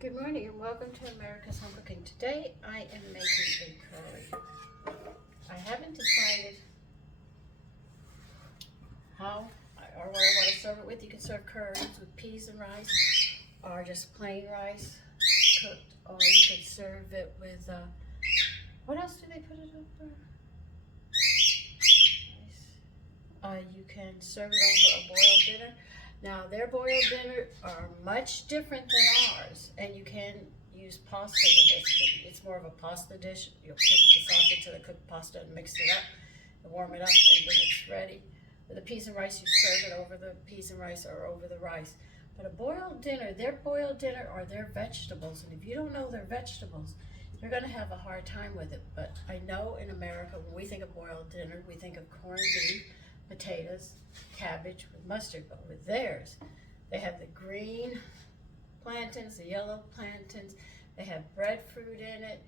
Good morning and welcome to America's Home Cooking. Today I am making a curry. I haven't decided how or what I want to serve it with. You can serve curries with peas and rice or just plain rice cooked, or you could serve it with, what else do they put it over? You can serve it over a boiled dinner. Now, their boiled dinner are much different than ours, and you can use pasta with this. It's more of a pasta dish. You'll put the sauce into the cooked pasta and mix it up and warm it up, and then it's ready. With the peas and rice, you serve it over the peas and rice or over the rice. But a boiled dinner, their boiled dinner are their vegetables, and if you don't know their vegetables, you're going to have a hard time with it. But I know in America, when we think of boiled dinner, we think of corned beef, potatoes, cabbage with mustard, but with theirs, they have the green plantains, the yellow plantains, they have breadfruit in it,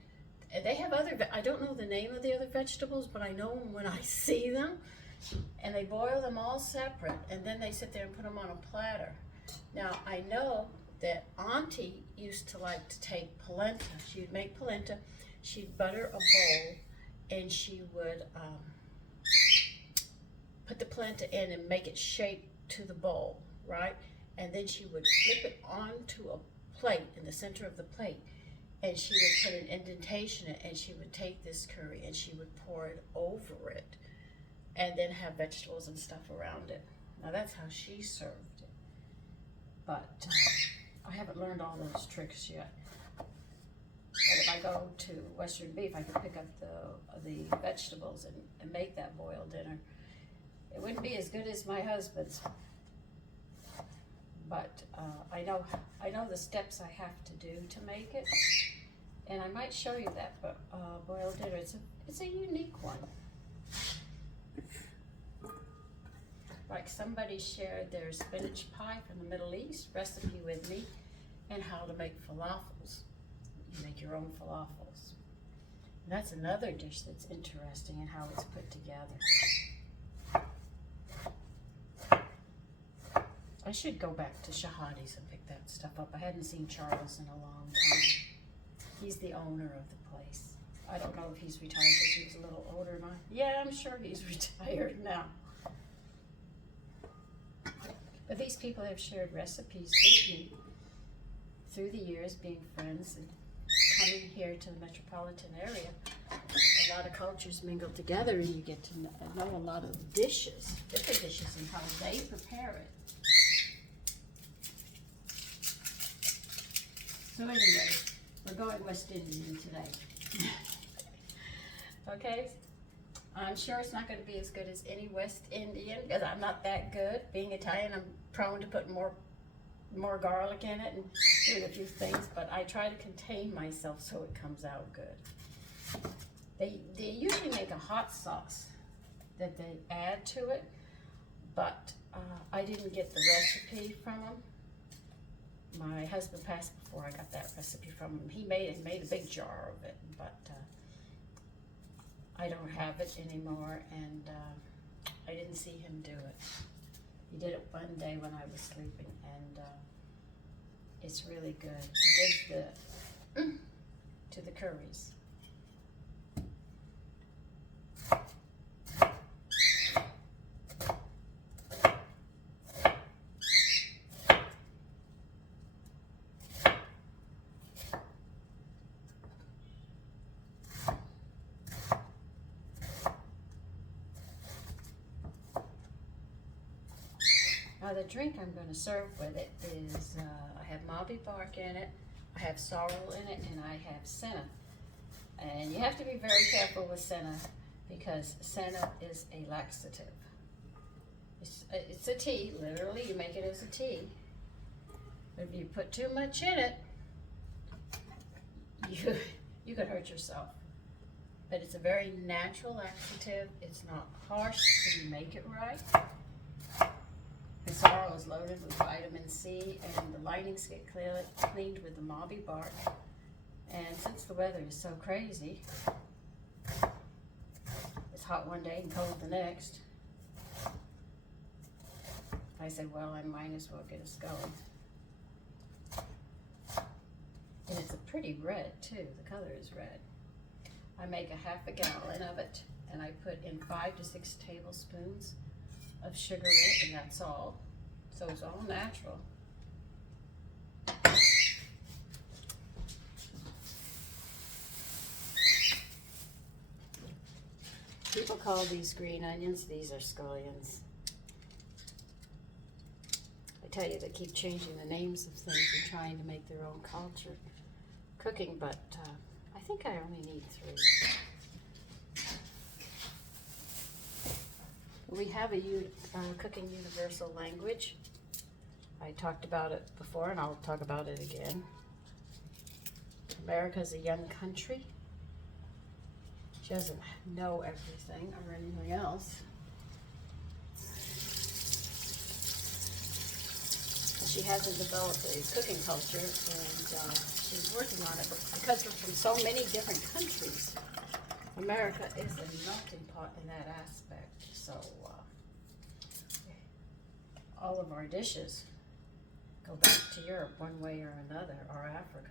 and they have other, I don't know the name of the other vegetables, but I know them when I see them, and they boil them all separate, and then they sit there and put them on a platter. Now, I know that Auntie used to like to take polenta. She'd make polenta, she'd butter a bowl, and she would, put the polenta in and make it shape to the bowl, right? And then she would flip it onto a plate in the center of the plate, and she would put an indentation in it, and she would take this curry and she would pour it over it and then have vegetables and stuff around it. Now that's how she served it. But I haven't learned all those tricks yet. But if I go to Western Beef, I can pick up the vegetables and make that boiled dinner. It wouldn't be as good as my husband's, but I know the steps I have to do to make it, and I might show you that. But boiled dinner, it's a unique one. Like somebody shared their spinach pie from the Middle East recipe with me, and how to make falafels. You make your own falafels. And that's another dish that's interesting in how it's put together. I should go back to Shahadi's and pick that stuff up. I hadn't seen Charles in a long time. He's the owner of the place. I don't know if he's retired because he was a little older than I. Yeah, I'm sure he's retired now. But these people have shared recipes with me through the years, being friends and coming here to the metropolitan area. A lot of cultures mingle together, and you get to know a lot of dishes, different dishes, and how they prepare it. So anyway, we're going West Indian today. Okay, I'm sure it's not going to be as good as any West Indian because I'm not that good. Being Italian, I'm prone to put more garlic in it and doing a few things, but I try to contain myself so it comes out good. They usually make a hot sauce that they add to it, but I didn't get the recipe from them. My husband passed before I got that recipe from him. He made a big jar of it, but I don't have it anymore, and I didn't see him do it. He did it one day when I was sleeping, and it's really good. He did to the curries. Now the drink I'm going to serve with it is, I have mabi bark in it, I have sorrel in it, and I have senna. And you have to be very careful with senna because senna is a laxative. It's a tea, literally you make it as a tea. But if you put too much in it, you could hurt yourself. But it's a very natural laxative, it's not harsh, so you make it right. The sorrel is loaded with vitamin C, and the linings get cleaned with the mabi bark. And since the weather is so crazy, it's hot one day and cold the next, I said, well, I might as well get us going. pretty red too. The color is red. I make a half a gallon of it, and I put in 5 to 6 tablespoons of sugar in it, and that's all. So it's all natural. People call these green onions. These are scallions. I tell you, they keep changing the names of things and trying to make their own culture cooking, but I think I only need 3. We have a cooking universal language. I talked about it before, and I'll talk about it again. America's a young country. She doesn't know everything or anything else. She hasn't developed a cooking culture, and she's working on it. But because we're from so many different countries, America is a melting pot in that aspect. So all of our dishes go back to Europe one way or another, or Africa.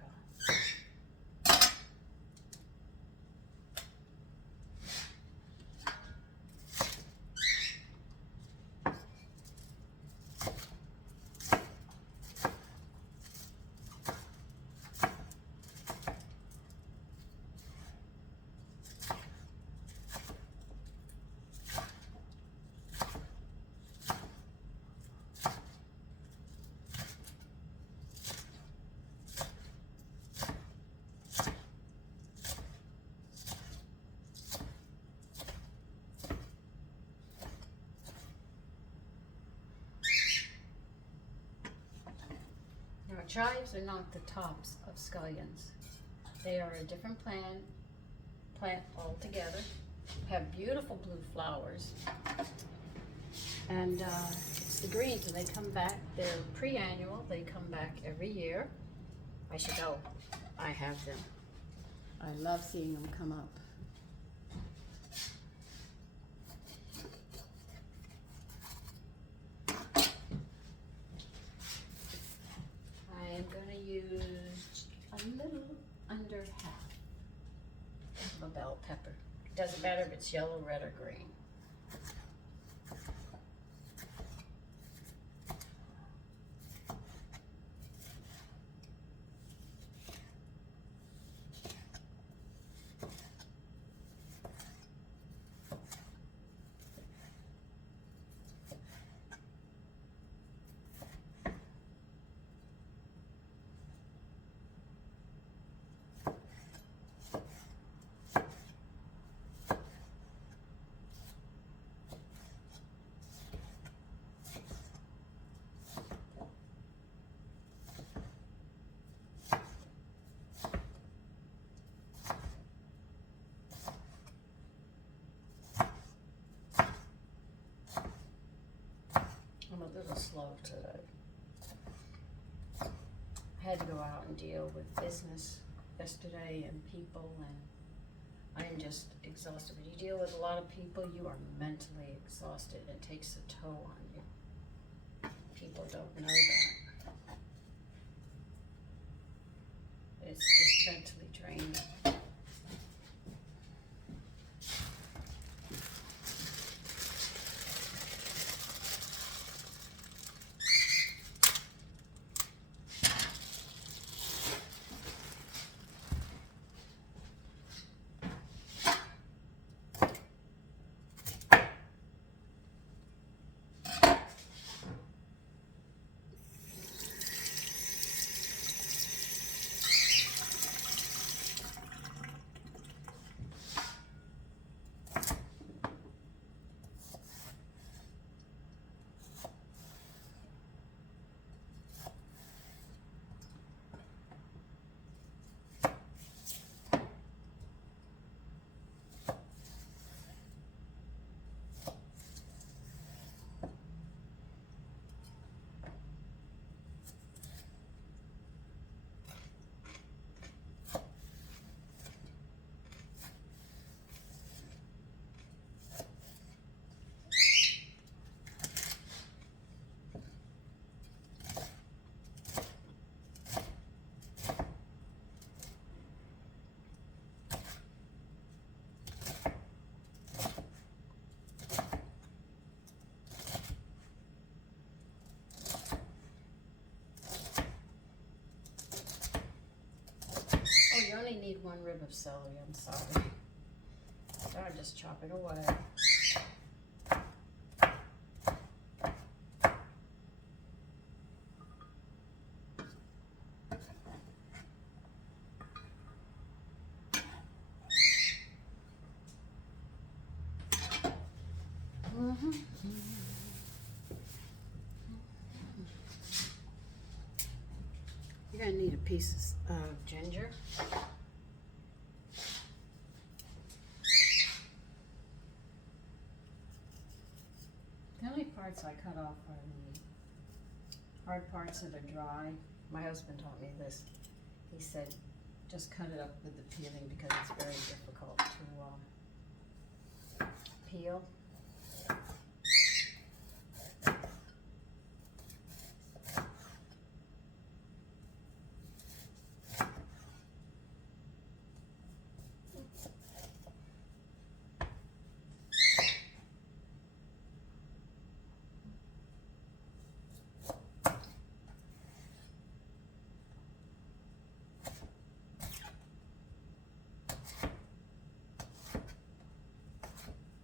Chives are not the tops of scallions. They are a different plant altogether. Have beautiful blue flowers. And it's the greens, and they come back. They're pre-annual. They come back every year. I should know. I have them. I love seeing them come up. I'm going to use a little under half of a bell pepper. It doesn't matter if it's yellow, red, or green. I'm a little slow today. I had to go out and deal with business yesterday and people, and I'm just exhausted. When you deal with a lot of people, you are mentally exhausted. It takes a toll on you. People don't know that. It's just mentally draining. need 1 rib of celery, I'm sorry. So I just chop it away. You're gonna need a piece of ginger. The only parts I cut off are the hard parts that are dry. My husband taught me this. He said, just cut it up with the peeling because it's very difficult to peel.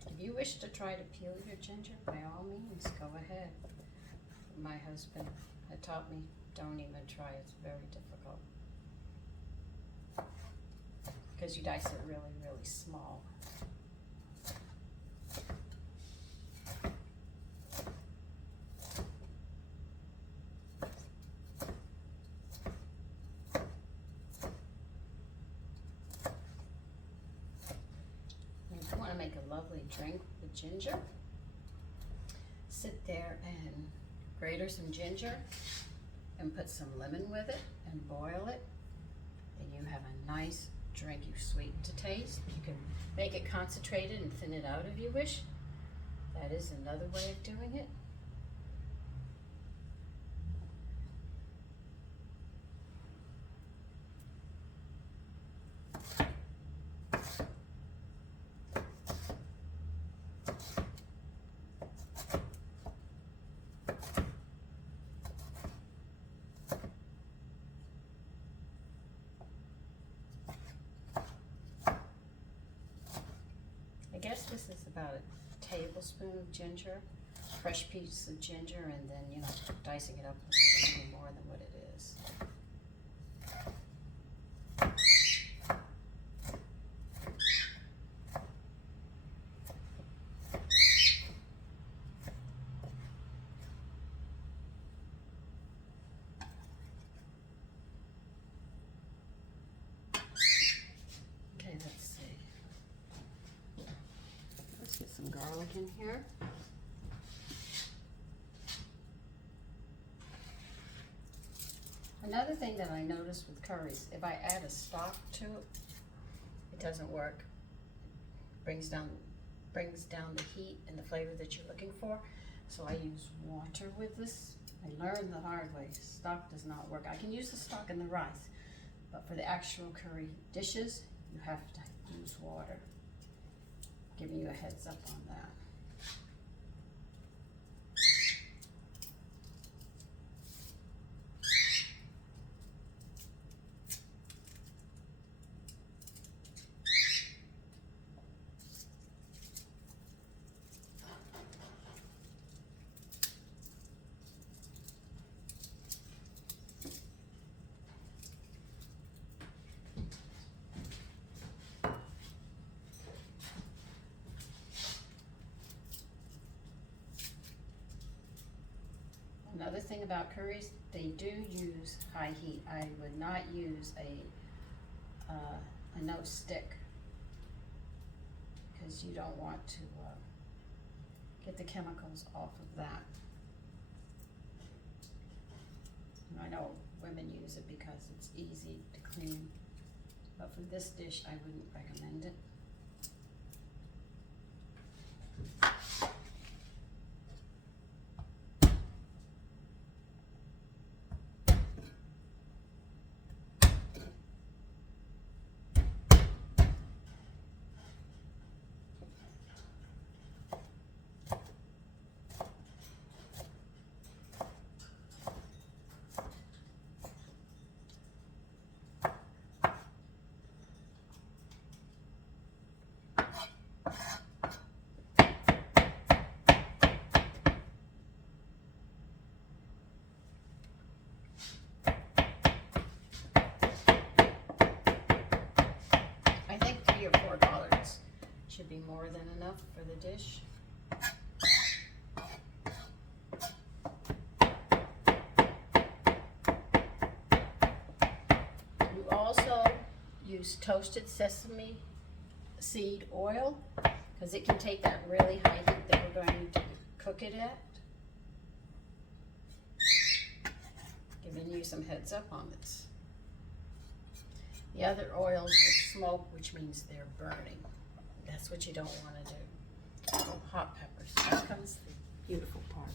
If you wish to try to peel your ginger, by all means, go ahead. My husband had taught me, don't even try, it's very difficult. Because you dice it really, really small. If you want to make a lovely drink with ginger, sit there and grate some ginger and put some lemon with it and boil it, and you have a nice drink. You sweeten to taste. You can make it concentrated and thin it out if you wish. That is another way of doing it. I guess this is about a tablespoon of ginger, fresh piece of ginger, and then, you know, dicing it up a little more than what it is. Okay, let's see. Let's get some garlic in here. Another thing that I noticed with curries, if I add a stock to it, it doesn't work. It brings down the heat and the flavor that you're looking for. So I use water with this. I learned the hard way. Stock does not work. I can use the stock in the rice, but for the actual curry dishes, you have to use water. Giving you a heads up on that. Another thing about curries, they do use high heat. I would not use a no stick because you don't want to get the chemicals off of that. And I know women use it because it's easy to clean, but for this dish, I wouldn't recommend it. 3 or 4 collards. Should be more than enough for the dish. You also use toasted sesame seed oil because it can take that really high heat that we're going to cook it at. Giving you some heads up on this. The other oils will smoke, which means they're burning. That's what you don't want to do. Oh, hot peppers. Here comes the beautiful part.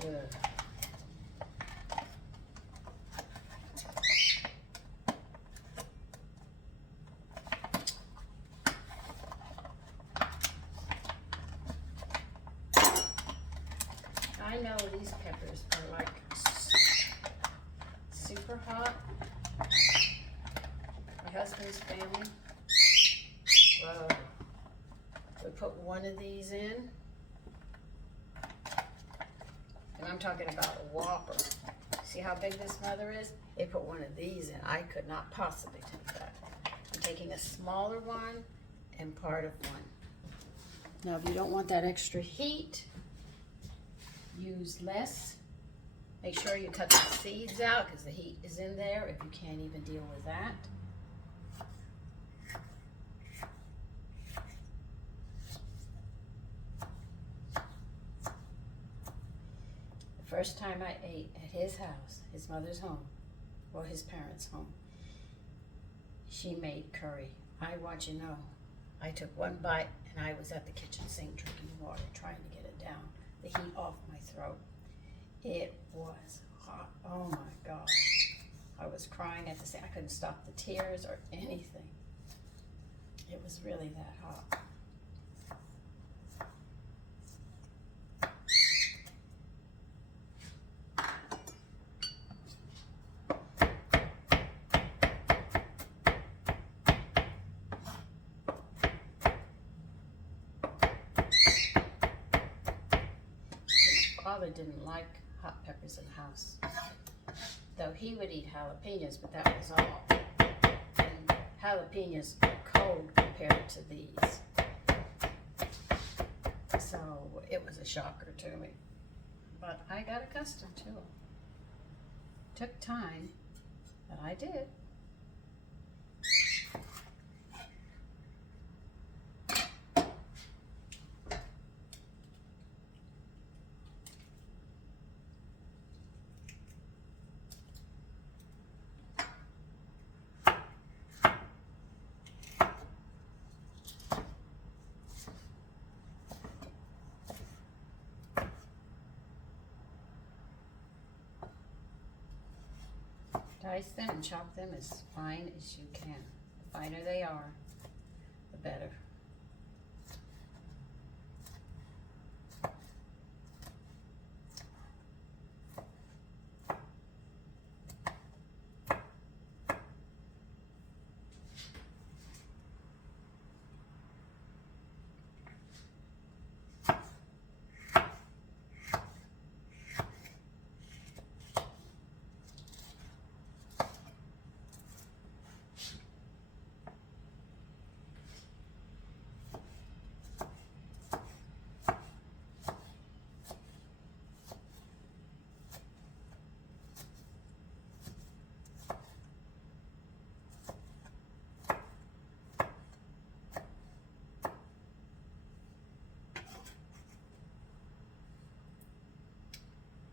Good. I know these peppers are like super hot. My husband's family, whoa, we put one of these in, and I'm talking about a Whopper. See how big this mother is? They put one of these in. I could not possibly take that. I'm taking a smaller one and part of one. Now, if you don't want that extra heat, use less. Make sure you cut the seeds out because the heat is in there if you can't even deal with that. The first time I ate at his house, his mother's home, or his parents' home, she made curry. I want you to know, I took one bite and I was at the kitchen sink drinking water, trying to get it down, the heat off my throat. It was hot. Oh my God. I was crying at the same. I couldn't stop the tears or anything. It was really that hot. My father didn't like hot peppers in the house, though he would eat jalapenos, but that was all. And jalapenos are cold compared to these, so it was a shocker to me, but I got accustomed to it. Took time, but I did. Dice them and chop them as fine as you can. The finer they are, the better.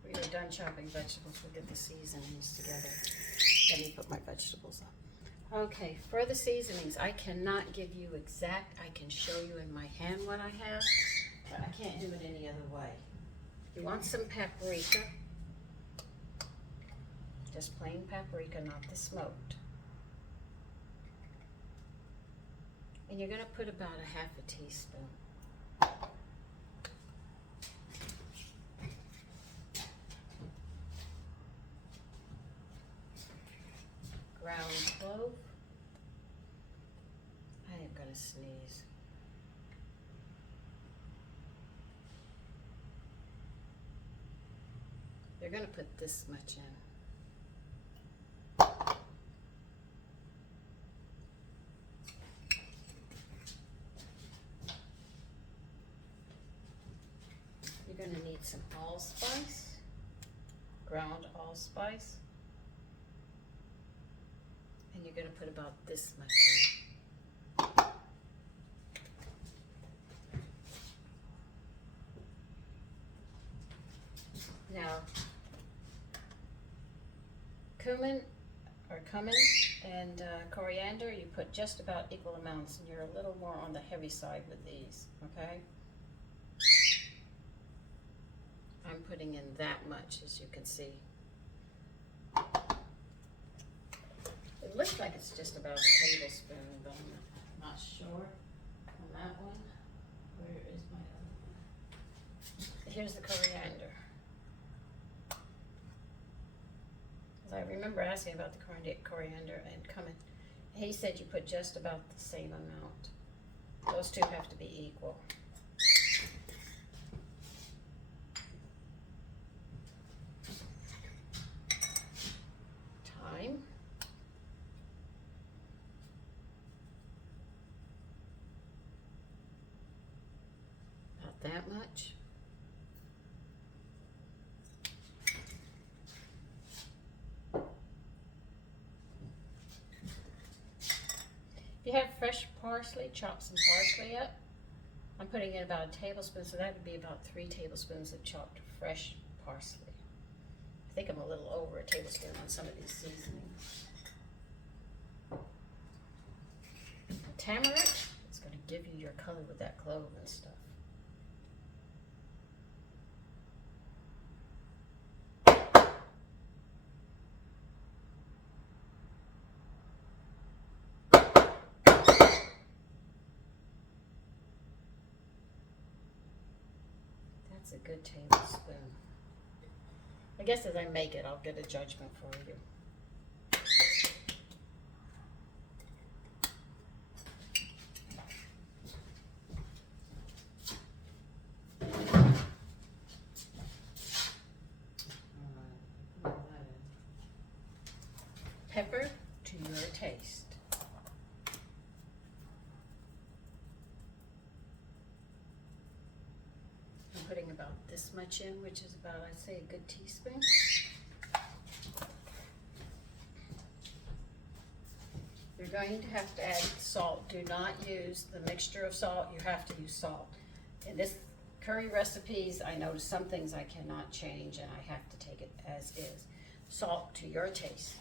When you're done chopping vegetables, we'll get the seasonings together. Let me put my vegetables up. Okay, for the seasonings, I cannot give you exact. I can show you in my hand what I have, but I can't do it any other way. You want some paprika, just plain paprika, not the smoked. And you're gonna put about a half a teaspoon. Ground clove. I am gonna sneeze. You're gonna put this much in. some allspice, ground allspice. And you're going to put about this much in. Now, cumin and coriander, you put just about equal amounts, and you're a little more on the heavy side with these, okay? I'm putting in that much, as you can see. It looks like it's just about a tablespoon, but I'm not sure on that one. Where is my other one? Here's the coriander. I remember asking about the coriander and cumin. He said you put just about the same amount. Those two have to be equal. Thyme. About that much. If you have fresh parsley, chop some parsley up. I'm putting in about a tablespoon, so that would be about 3 tablespoons of chopped fresh parsley. I think I'm a little over a tablespoon on some of these seasonings. Tamarind is going to give you your color with that clove and stuff. That's a good tablespoon. I guess as I make it, I'll get a judgment for you. Pepper to your taste. I'm putting about this much in, which is about, I'd say, a good teaspoon. You're going to have to add salt. Do not use the mixture of salt. You have to use salt. In this curry recipes, I notice some things I cannot change, and I have to take it as is. Salt to your taste.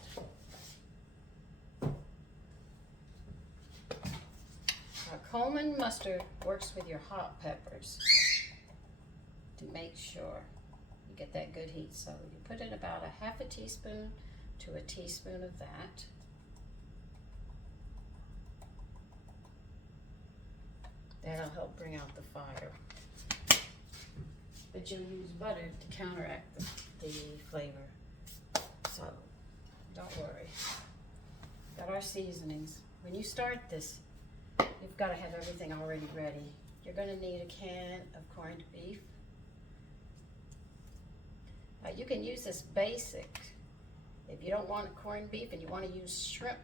Cumin mustard works with your hot peppers to make sure you get that good heat. So you put in about a half a teaspoon to a teaspoon of that. That'll help bring out the fire. But you'll use butter to counteract the flavor. So don't worry. Got our seasonings. When you start this, you've got to have everything already ready. You're going to need a can of corned beef. You can use this basic. If you don't want corned beef and you want to use shrimp,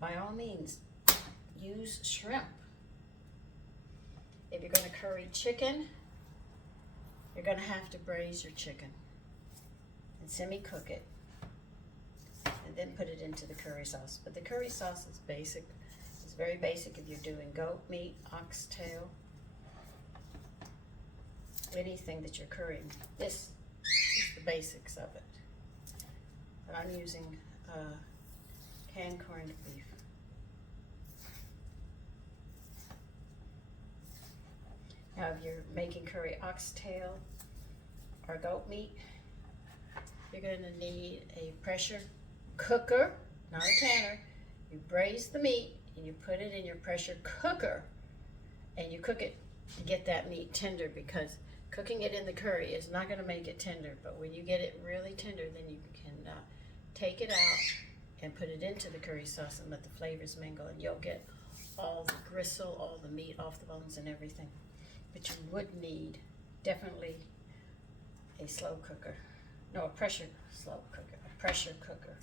by all means, use shrimp. If you're going to curry chicken, you're going to have to braise your chicken and semi-cook it, and then put it into the curry sauce. But the curry sauce is basic. It's very basic if you're doing goat meat, oxtail, anything that you're currying. This is the basics of it. But I'm using canned corned beef. Now if you're making curry oxtail or goat meat, you're going to need a pressure cooker, not a canner. You braise the meat and you put it in your pressure cooker and you cook it to get that meat tender, because cooking it in the curry is not going to make it tender, but when you get it really tender, then you can take it out and put it into the curry sauce and let the flavors mingle, and you'll get all the gristle, all the meat off the bones and everything. But you would need definitely a slow cooker. No, a pressure slow cooker, a pressure cooker.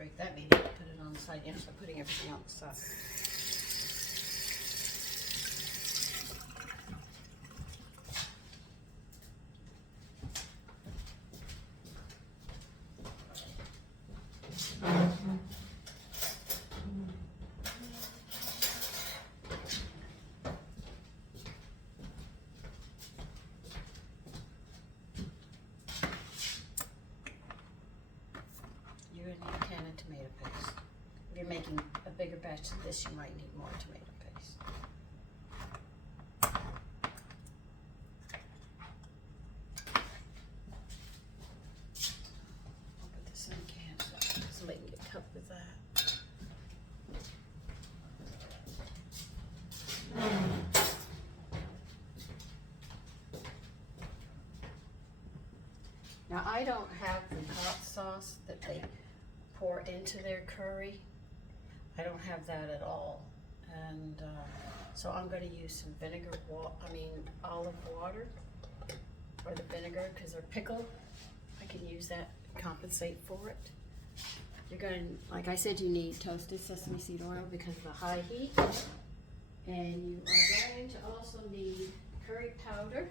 break that meeting, put it on the side, you know, by putting everything on the side. You're going to need a can of tomato paste. If you're making a bigger batch of this, you might need more tomato paste. I'll put this in a can so somebody can get cut with that. Now, I don't have the hot sauce that they pour into their curry. I don't have that at all. And so I'm going to use some olive water or the vinegar, because they're pickled. I can use that to compensate for it. You're going, like I said, you need toasted sesame seed oil because of the high heat. And you are going to also need curry powder.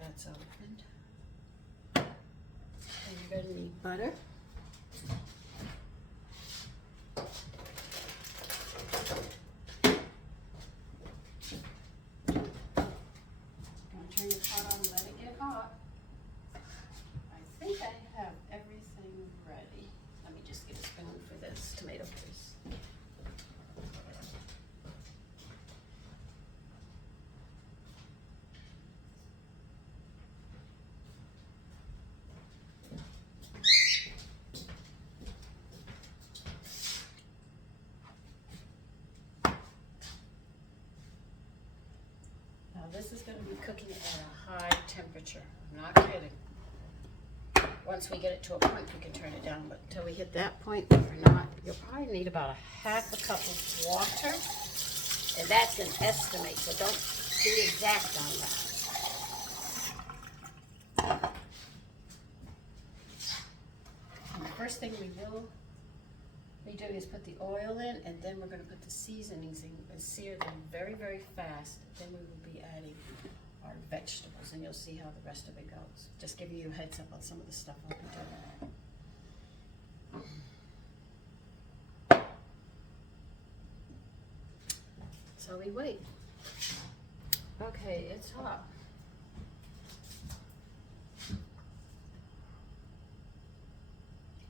That's opened. And you're going to need butter. Going to turn your pot on and let it get hot. I think I have everything ready. Let me just get a spoon for this tomato paste. This is going to be cooking at a high temperature. I'm not kidding. Once we get it to a point, we can turn it down, but until we hit that point, we're not. You'll probably need about a half a cup of water, and that's an estimate, so don't be exact on that. And the first thing we will be doing is put the oil in, and then we're going to put the seasonings in and sear them very, very fast. Then we will be adding our vegetables, and you'll see how the rest of it goes. Just giving you a heads up on some of the stuff I'll be doing. So we wait. Okay, it's hot.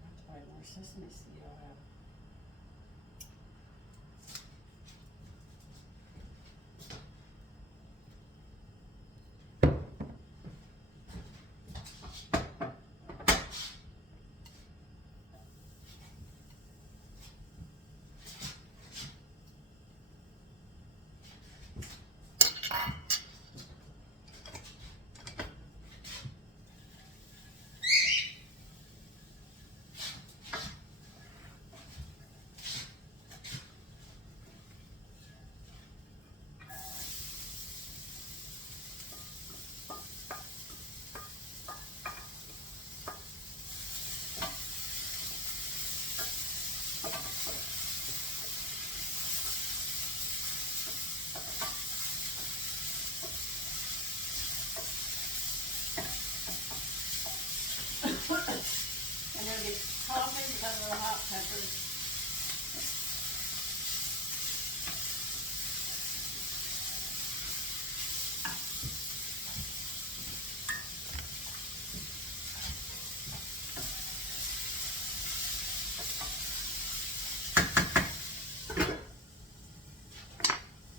I'll try more sesame seed oil. And they'll get coughing because of the hot peppers.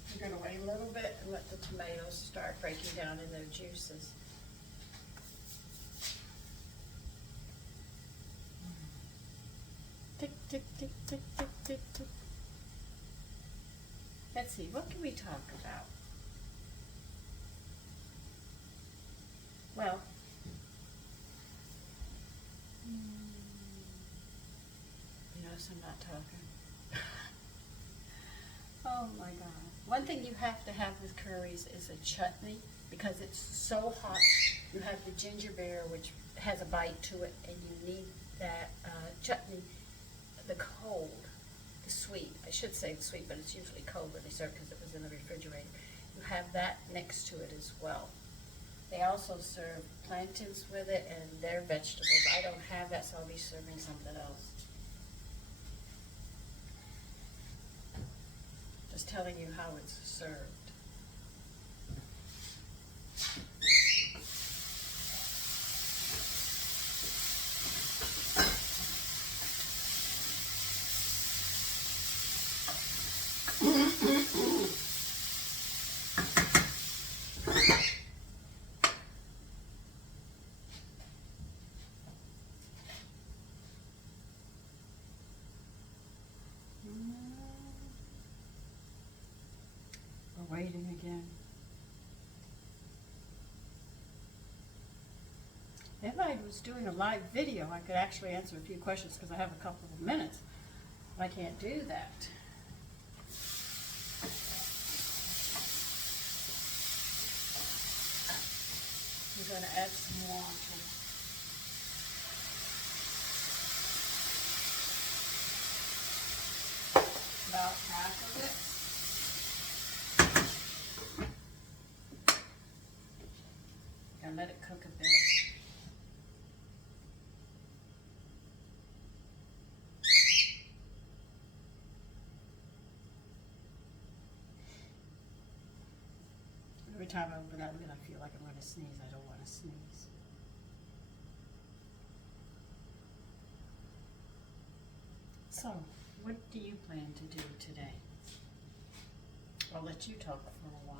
You're going to wait a little bit and let the tomatoes start breaking down in their juices. Tick, tick, tick, tick, tick, tick, tick. Let's see, what can we talk about? Well, you notice I'm not talking. Oh my God. One thing you have to have with curries is a chutney, because it's so hot. You have the ginger beer, which has a bite to it, and you need that chutney, the cold, the sweet. I should say the sweet, but it's usually cold when they serve because it was in the refrigerator. You have that next to it as well. They also serve plantains with it and their vegetables. I don't have that, so I'll be serving something else. Just telling you how it's served. We're waiting again. If I was doing a live video, I could actually answer a few questions because I have a couple of minutes. But I can't do that. We're going to add some water. About half of it. And let it cook a bit. Every time I open that lid, I feel like I'm going to sneeze. I don't want to sneeze. So, what do you plan to do today? I'll let you talk for a while.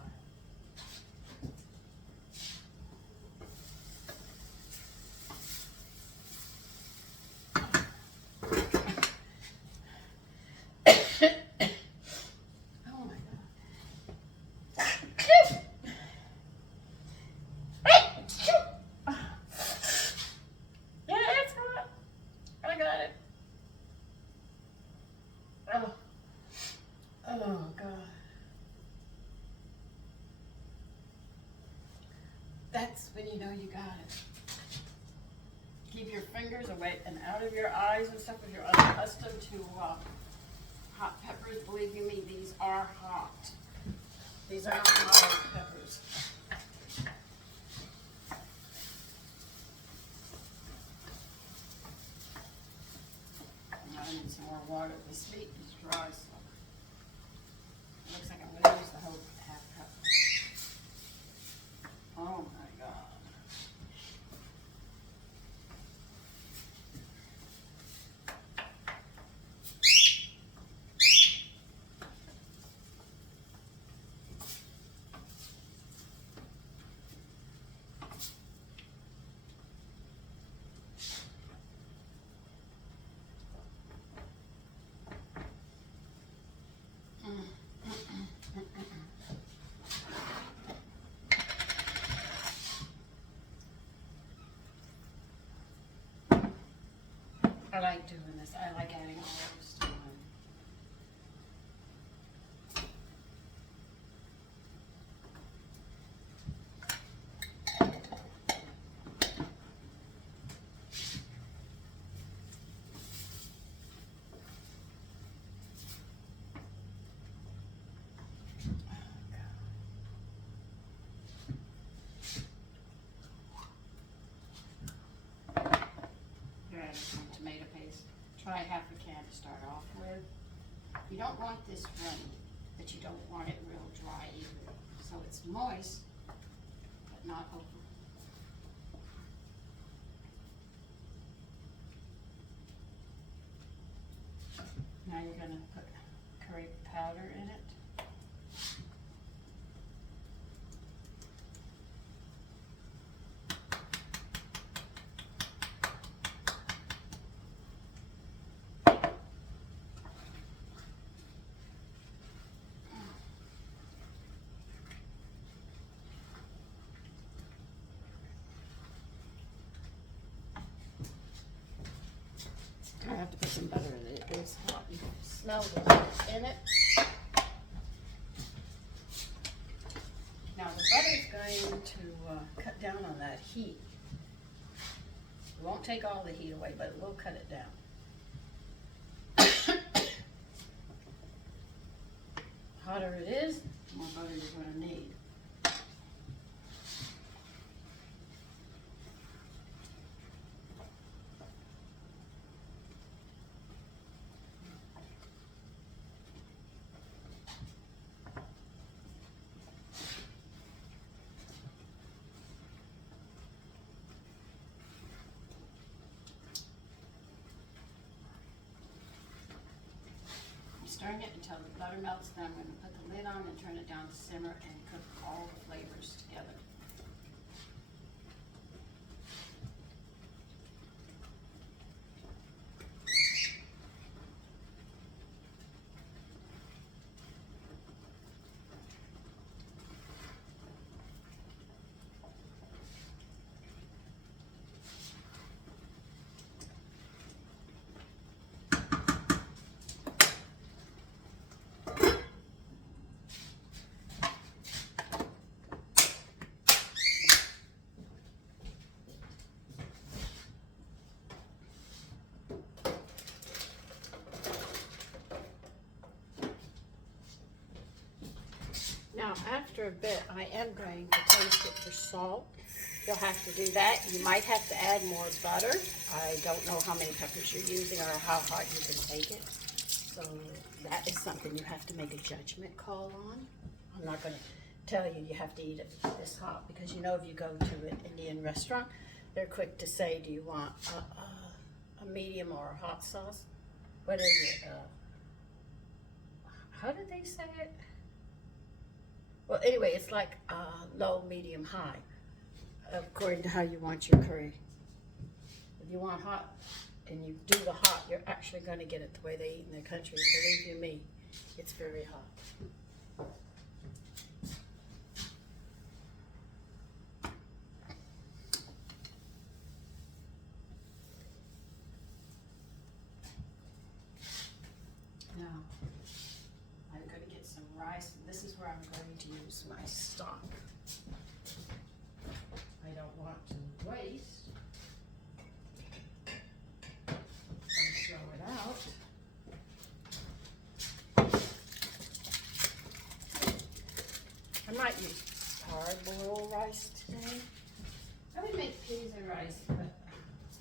Oh, God. That's when you know you got it. Keep your fingers away and out of your eyes and stuff if you're unaccustomed to hot peppers. Believe you me, these are hot. These are not mild peppers. I need some more water. This meat is dry, so it looks like I'm going to use the whole half cup. Oh my God. I like doing this. I like adding olives to them. Some tomato paste. Try half a can to start off with. You don't want this runny, but you don't want it real dry either. So it's moist, but not over. Now you're going to put curry powder in it. I have to put some butter in it. It's hot. You can smell the butter in it. Now the butter is going to cut down on that heat. won't take all the heat away, but it will cut it down. Hotter it is, the more butter you're going to need. Stirring it until the butter melts. Then I'm going to put the lid on and turn it down to simmer and cook all the flavors together. Now, after a bit, I am going to taste it for salt. You'll have to do that. You might have to add more butter. I don't know how many peppers you're using or how hot you can take it. So that is something you have to make a judgment call on. I'm not going to tell you you have to eat it this hot, because you know if you go to an Indian restaurant, they're quick to say, do you want a medium or a hot sauce? What is it? How did they say it? Well, anyway, it's like low, medium, high, according to how you want your curry. If you want hot and you do the hot, you're actually going to get it the way they eat in their country. Believe you me, it's very hot. Now, I'm going to get some rice. This is where I'm going to use my stock. I don't want to waste. I'll throw it out. I might use hard-boiled rice today. I would make peas and rice, but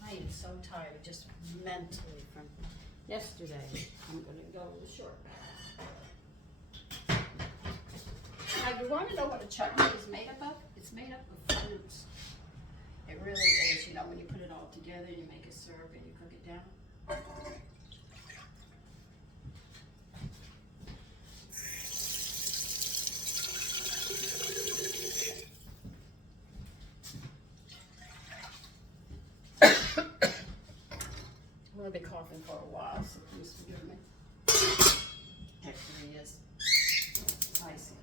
I am so tired, just mentally from yesterday. I'm going to go short. Now, you want to know what a chutney is made up of? It's made up of fruits. It really is. You know, when you put it all together, you make a syrup and you cook it down. I'm going to be coughing for a while, so please forgive me. Actually, is spicy.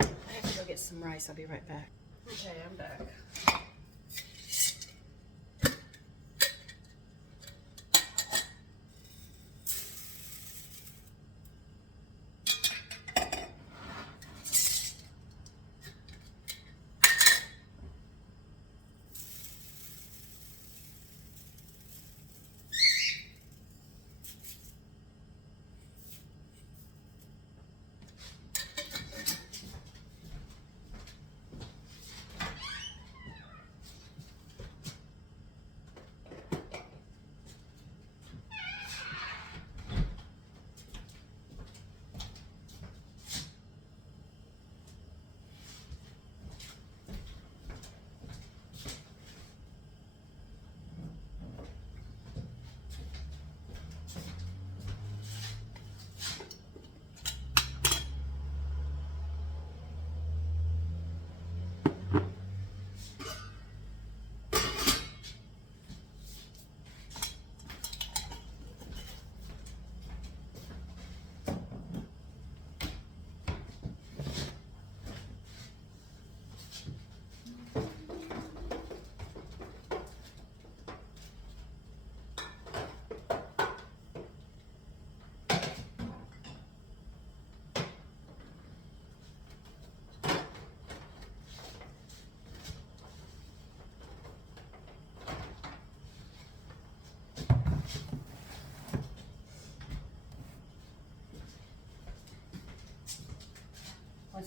I have to go get some rice. I'll be right back. Okay, I'm back.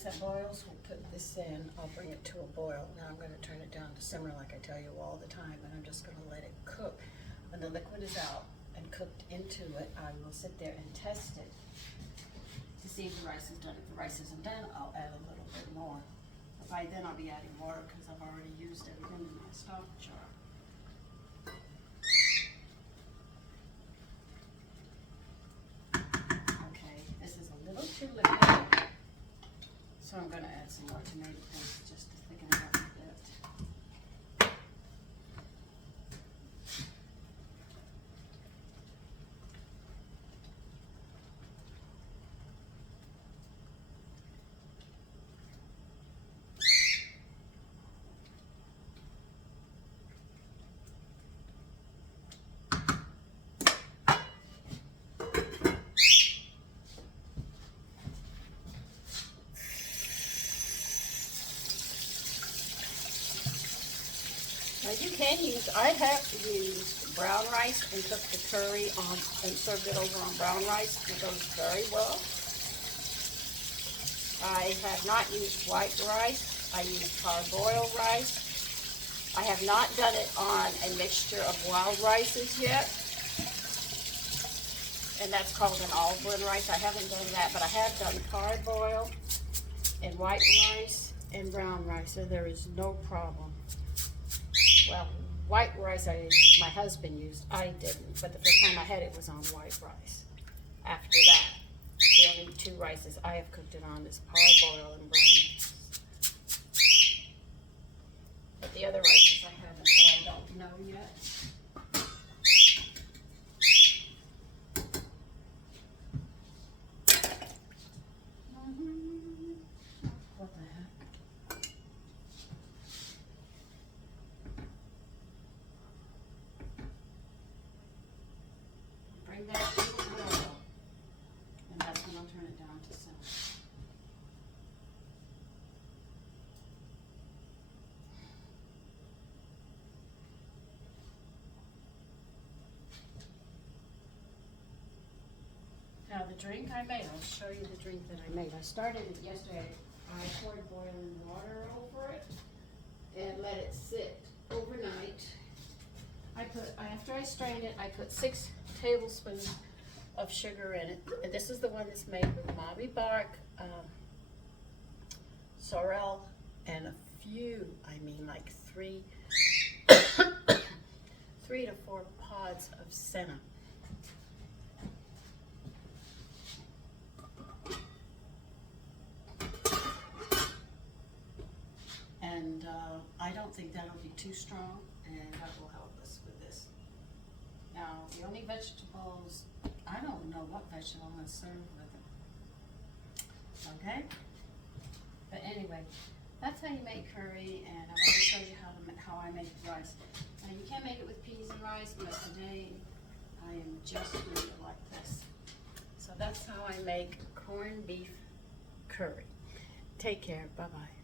once that boils, we'll put this in. I'll bring it to a boil. Now I'm going to turn it down to simmer like I tell you all the time, and I'm just going to let it cook. When the liquid is out and cooked into it, I will sit there and test it to see if the rice is done. If the rice isn't done, I'll add a little bit more. By then I'll be adding water because I've already used everything in my stock jar. Okay, this is a little too liquid, so I'm going to add some more tomato paste just to thicken it up a bit. Now you can use, I have used brown rice and cooked the curry on and served it over on brown rice. It goes very well. I have not used white rice. I used parboiled rice. I have not done it on a mixture of wild rices yet. And that's called an olive rice. I haven't done that, but I have done parboiled and white rice and brown rice, so there is no problem. Well, white rice my husband used, I didn't, but the first time I had it was on white rice. After that, the only two rices I have cooked it on is parboiled and brown rice. But the other rices I haven't, so I don't know yet. What the heck? Bring that to a boil, and that's when I'll turn it down to simmer. Now the drink I made, I'll show you the drink that I made. I started it yesterday. I poured boiling water over it and let it sit overnight. After I strained it, I put 6 tablespoons of sugar in it. And this is the one that's made with Mabi bark, sorrel, and a few, like 3 to 4 pods of senna. And I don't think that'll be too strong, and that will help us with this. Now, the only vegetables, I don't know what vegetable I'm going to serve with it. Okay? But anyway, that's how you make curry, and I've already showed you how I make rice. Now, you can make it with peas and rice, but today I am just doing it like this. So that's how I make corned beef curry. Take care. Bye-bye.